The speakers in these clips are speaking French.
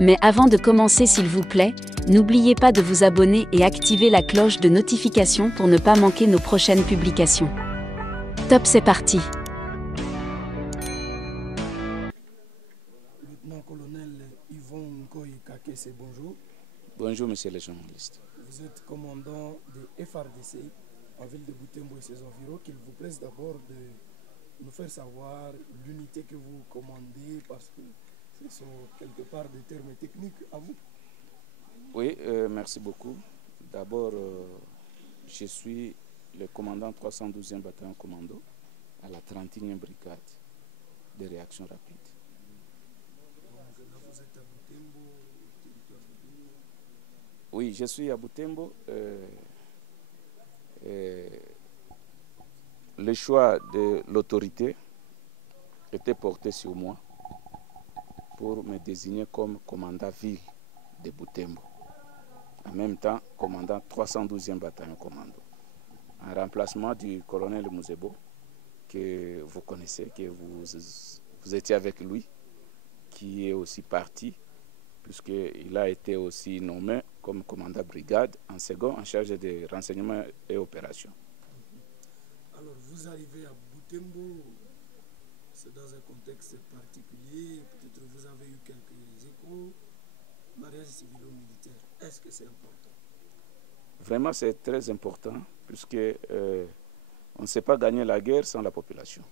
Mais avant de commencer, s'il vous plaît, n'oubliez pas de vous abonner et activer la cloche de notification pour ne pas manquer nos prochaines publications. Top, c'est parti. Lieutenant-colonel Yvon Nkoy Kakese, bonjour. Bonjour, monsieur le journaliste. Vous êtes commandant de FRDC en ville de Butembo et ses environs. Qu'il vous plaise d'abord de nous faire savoir l'unité que vous commandez, parce que ce sont quelque part des termes techniques à vous. Oui, merci beaucoup. D'abord, je suis le commandant 312e bataillon commando à la 31e brigade de réaction rapide. Donc là, vous êtes à Butembo, territoire de Butembo. Oui, je suis à Butembo. Le choix de l'autorité était porté sur moi pour me désigner comme commandant ville de Butembo. En même temps, commandant 312e bataillon commando. En remplacement du colonel Mouzebo, que vous connaissez, que vous étiez avec lui, qui est aussi parti, puisqu'il a été aussi nommé comme commandant brigade en second en charge des renseignements et opérations. Alors, vous arrivez à Butembo, c'est dans un contexte particulier, peut-être vous avez eu quelques échos, mariage civilo-militaire, est-ce que c'est important? Vraiment, c'est très important, puisque on ne sait pas gagner la guerre sans la population.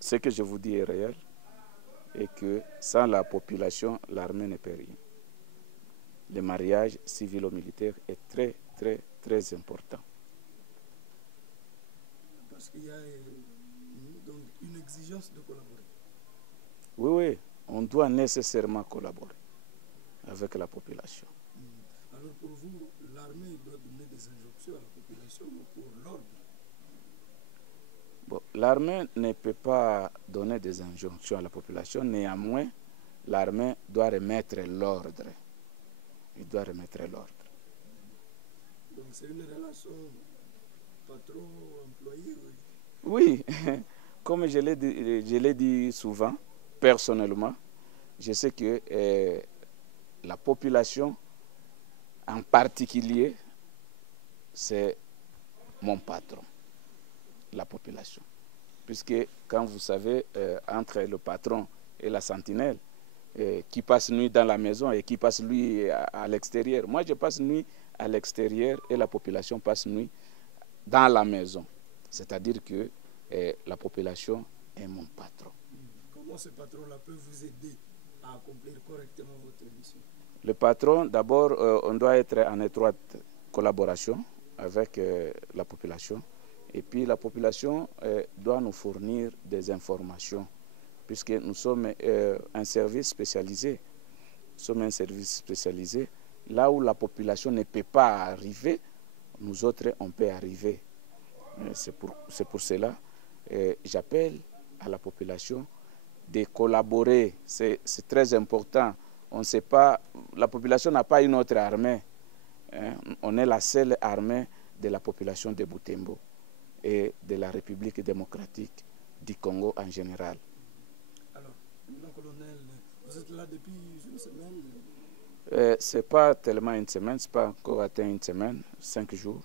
Ce que je vous dis est réel, et que sans la population, l'armée ne peut rien. Le mariage civilo-militaire est très, très, très important. Parce qu'il y a donc une exigence de collaborer. Oui, oui, on doit nécessairement collaborer avec la population. Alors pour vous, l'armée doit donner des injonctions à la population pour l'ordre. Bon, l'armée ne peut pas donner des injonctions à la population, néanmoins, l'armée doit remettre l'ordre. Il doit remettre l'ordre. Donc c'est une relation patron-employé, oui. Oui, comme je l'ai dit souvent, personnellement, je sais que la population, en particulier, c'est mon patron, la population. Puisque, quand vous savez, entre le patron et la sentinelle, qui passe nuit dans la maison et qui passe nuit à l'extérieur. Moi, je passe nuit à l'extérieur et la population passe nuit dans la maison. C'est-à-dire que la population est mon patron. Comment ce patron-là peut vous aider à accomplir correctement votre mission? Le patron, d'abord, on doit être en étroite collaboration avec la population. Et puis la population doit nous fournir des informations, puisque nous sommes un service spécialisé. Nous sommes un service spécialisé. Là où la population ne peut pas arriver, nous autres, on peut arriver. C'est pour cela que j'appelle à la population de collaborer. C'est très important. On ne sait pas, la population n'a pas une autre armée. On est la seule armée de la population de Butembo et de la République démocratique du Congo en général. Alors, lieutenant-colonel, vous êtes là depuis une semaine? Ce n'est pas tellement une semaine, ce n'est pas encore atteint une semaine, 5 jours,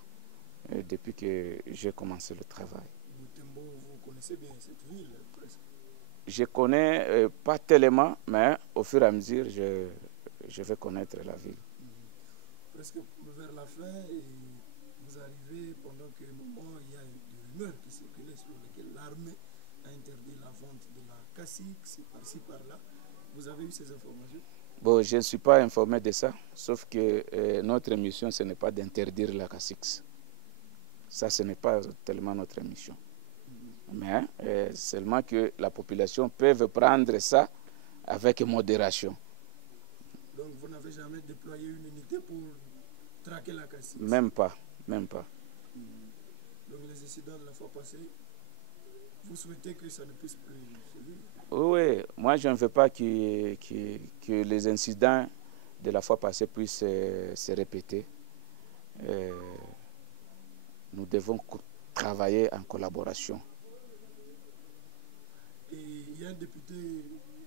depuis que j'ai commencé le travail. Butembo, vous connaissez bien cette ville, presque? Je connais pas tellement, mais au fur et à mesure, je vais connaître la ville. Presque vers la fin, et vous arrivez pendant que moment il y a des rumeurs qui circulaient sur lesquelles l'armée a interdit la vente de la cassix par-ci par-là. Vous avez eu ces informations? Bon, je ne suis pas informé de ça, sauf que notre mission, ce n'est pas d'interdire la cassix. Ça, ce n'est pas tellement notre mission. Mais seulement que la population peut prendre ça avec modération. Donc vous n'avez jamais déployé une unité pour traquer la cassix? Même pas, même pas. Donc les incidents de la fois passée, vous souhaitez que ça ne puisse plus se vivre? Oui, moi je ne veux pas que les incidents de la fois passée puissent se répéter. Nous devons travailler en collaboration. député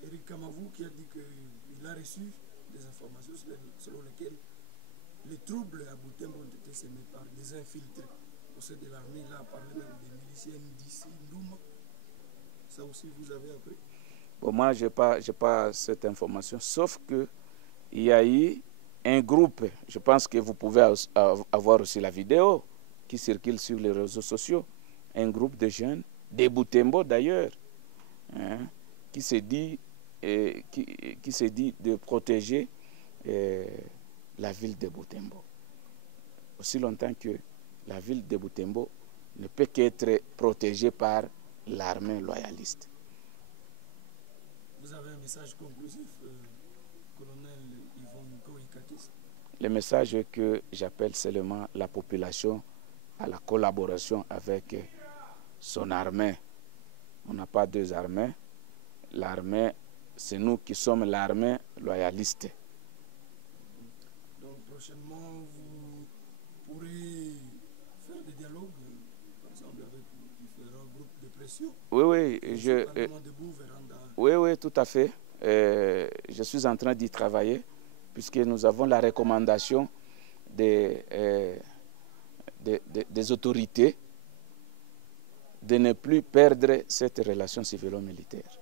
Eric Kamavou qui a dit qu'il a reçu des informations selon lesquelles les troubles à Butembo ont été semés par des infiltrés. Au sein de l'armée, il a parlé même des miliciens d'ici, Ndouma. Ça aussi, vous avez appris? Bon, moi, je n'ai pas cette information, sauf qu'il y a eu un groupe, je pense que vous pouvez avoir aussi la vidéo qui circule sur les réseaux sociaux, un groupe de jeunes, de Butembo d'ailleurs, hein, qui se dit de protéger la ville de Butembo. Aussi longtemps que la ville de Butembo ne peut qu'être protégée par l'armée loyaliste. Vous avez un message conclusif, colonel Yvon Koikakis? Le message que j'appelle seulement la population à la collaboration avec son armée. On n'a pas deux armées. L'armée, c'est nous qui sommes l'armée loyaliste. Donc prochainement, vous pourrez faire des dialogues, par exemple, avec différents groupes de pression? Oui, oui, tout à fait. Je suis en train d'y travailler, puisque nous avons la recommandation des autorités de ne plus perdre cette relation civilo-militaire.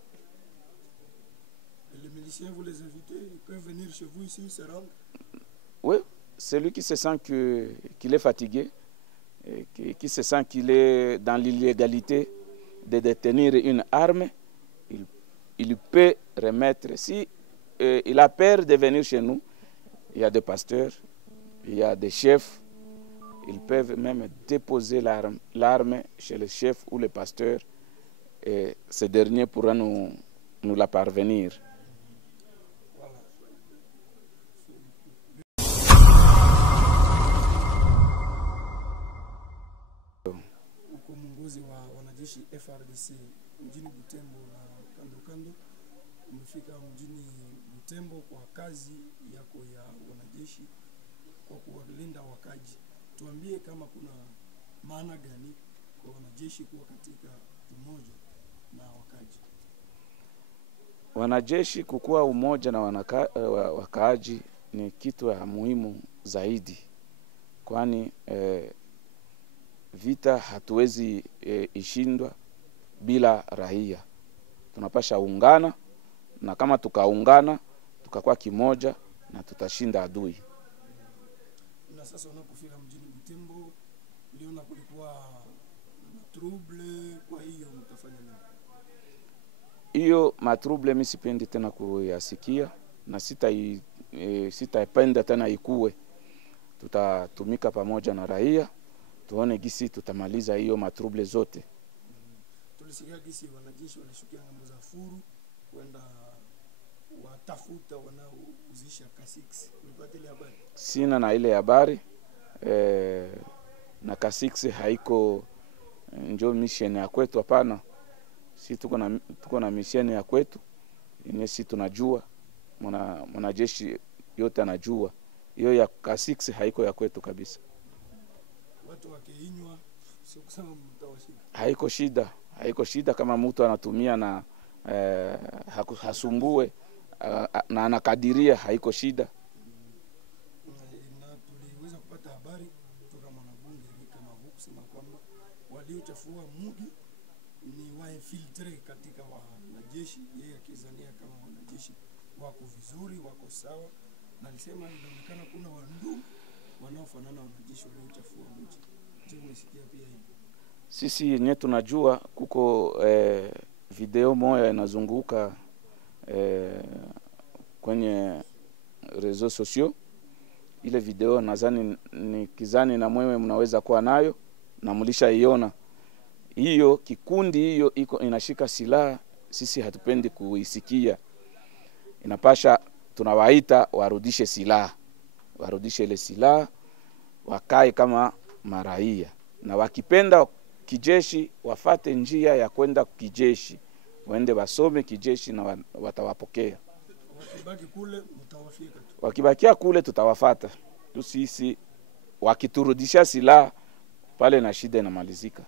Et les miliciens, vous les invitez? Ils peuvent venir chez vous ici, se rendre? Oui, celui qui se sent qu'il est fatigué, qui se sent qu'il est dans l'illégalité de détenir une arme, il peut remettre. Si il a peur de venir chez nous, il y a des pasteurs, il y a des chefs, ils peuvent même déposer l'arme chez le chef ou le pasteur, et ce dernier pourra nous la parvenir. Uko mwongozi wa wanajeshi FARDC mjini Butembo na kando kando, umefika mjini Butembo kwa kazi yako ya wanajeshi kwa kuwalinda wakaji. Tuambie kama kuna maana gani kwa wanajeshi kuwa katika umoja na wakaji? Wanajeshi kukuwa umoja na wakaaji ni kitu ya muhimu zaidi, kwani vita hatuwezi ishindwa bila raia. Tunapasha ungana, na kama tukaungana tukakuwa kimoja na tutashinda adui. Na sasa unapofika mjini Butembo, uliona kulikuwa matrouble, kwa hiyo mtafanya nini? Hiyo matrouble mimi sipendi tena kuyasikia, na sitaipenda tena ikuwe. Tutatumika pamoja na raia, tuone gisi tutamaliza hiyo matrouble zote. Tulisikia gisi wanajeshi walishukia ngambo za Furu kwenda watafuta wanaouzisha Kasix. Ulipata ile habari? Sina na ile habari. Na Kasix haiko njo mission ya kwetu, hapana. Si tuko na mission ya kwetu. Si tunajua, mwanajeshi yote anajua. Hiyo ya Kasix haiko ya kwetu kabisa. Watu wakiinywa sio kusema mtawashika. Haiko shida kama mtu anatumia na hasumbue na anakadiria, haiko shida. Na tuliweza kupata habari kutoka mwanabunge Eric Kamavou kusema kwamba waliochafua mugi ni wainfiltre katika wanajeshi, yeye akizania kama wanajeshi wako vizuri, wako sawa, na alisema inaonekana kuna wandugu wanaofanana wanajeshi waliochafua mji. Je, umesikia pia hivi? Sisi yenyewe tunajua kuko video moja inazunguka kwenye reseaux sociaux. Ile video nadhani ni kizani na mwewe mnaweza kuwa nayo na mlishaiona. Hiyo kikundi hiyo iko inashika silaha, sisi hatupendi kuisikia. Inapasha tunawaita warudishe silaha. Warudishe ile silaha, wakae kama maraia. Na wakipenda kijeshi wafate njia ya kwenda kijeshi. Waende wasome kijeshi na watawapokea. Wakibaki kule mtawafika tu. Wakibakia kule tutawafata. Sisi wakiturudisha silaha pale na shida inamalizika.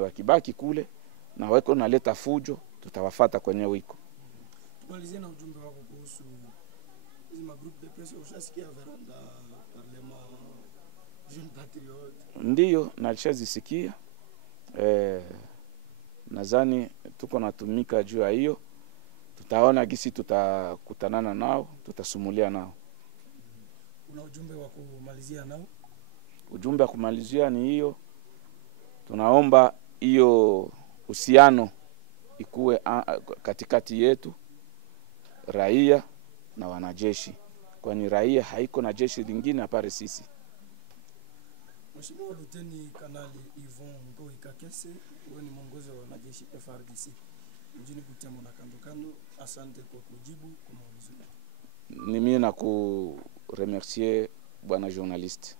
Wakibaki kule na wako naleta fujo, tutawafata kwenye wiko. Tumalizie na ujumbe wako kuhusu hizi magroup de presse. Ushasikia veranda parlement jeune patriote? Ndiyo, nalishazisikia. Nadhani tuko natumika juu ya hiyo. Tutaona gisi tutakutanana nao, tutasumulia nao. Una ujumbe wa kumalizia nao? Ujumbe wa kumalizia ni hiyo. Tunaomba hiyo uhusiano ikuwe katikati yetu raia na wanajeshi, kwani raia haiko na jeshi lingine apare sisi. Mheshimiwa Luteni Kanali Yvon Ngoi Kakese, wewe ni mwongozi wa wanajeshi FARDC mjini Butembo na kando kando. Asante kwa kujibu kwa maulizo. Ni mimi na ku remercier bwana journaliste.